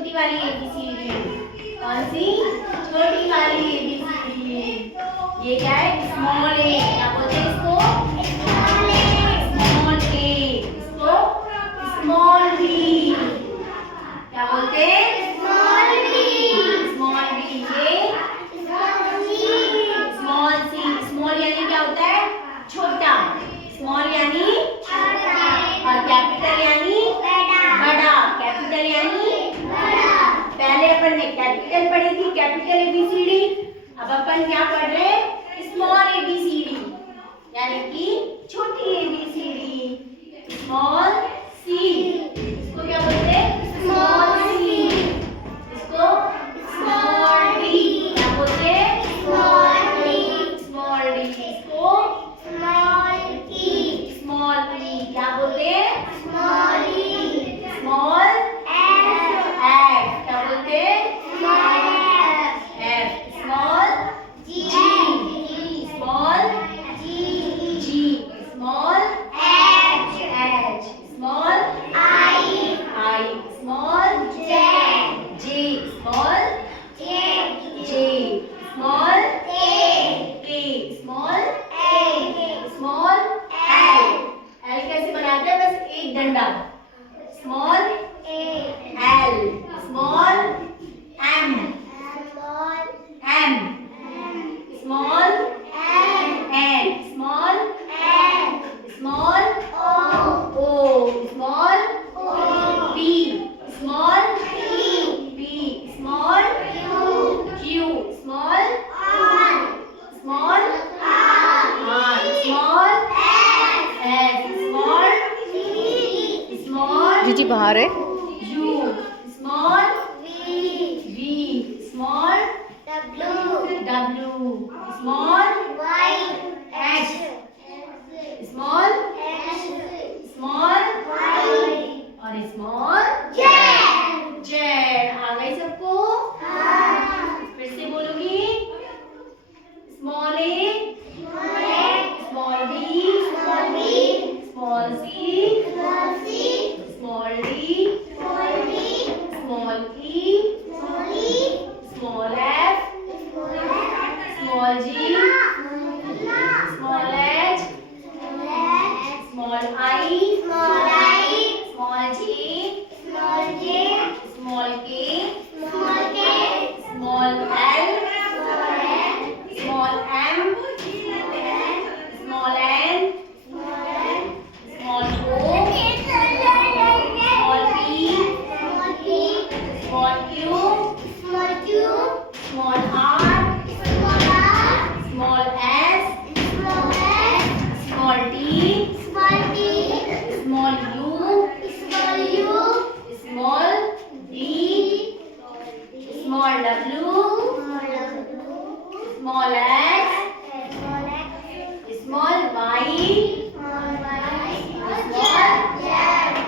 छोटी वाली एबीसीडी। कौन सी? छोटी वाली एबीसीडी। ये क्या है? Small A. क्या बोलते हैं इसको? Small A. इसको स्मॉल बी। क्या बोलते हैं? Small B. Small B. ये स्मॉल सी। स्मॉल यानी क्या होता है? छोटा। स्मॉल यानी छोटा और कैपिटल यानी बड़ा। कैपिटल यानी बड़ा। पहले अपन ने कैपिटल पढ़ी थी, कैपिटल एबीसीडी। अब अपन क्या पढ़ रहे हैं? स्मॉल एबीसीडी यानी कि छोटी एबीसीडी। Small C. इसको क्या बोलते हैं? Small C. इसको स्मॉल डी। क्या बोलते हैं? Small D. Small D. इसको स्मॉल ई। Small E. क्या बोलते हैं? Small E. Small F. F. क्या बोलते हैं? Small F. F. Small G. Small G. Small H. H. Small I. I. Small J. J. Small J. Small K. Small small L. L कैसे बनाते हैं? बस एक डंडा। Small L. Small M. M. Small N. Small small O. Small P. Small P. Small Q. Small small R. Small S. Small small जीजी बाहर है। U. Small V. Small W. Small H. Small small और small Z. आ गई सबको? फिर से बोलोगी। Small A, small B, small C, small D, small E, small F, small G, small H, small I, small J, small K, small L, small M, small N, small O, small P, small Q, small R, small S, small T, small U, small D, small W, small H,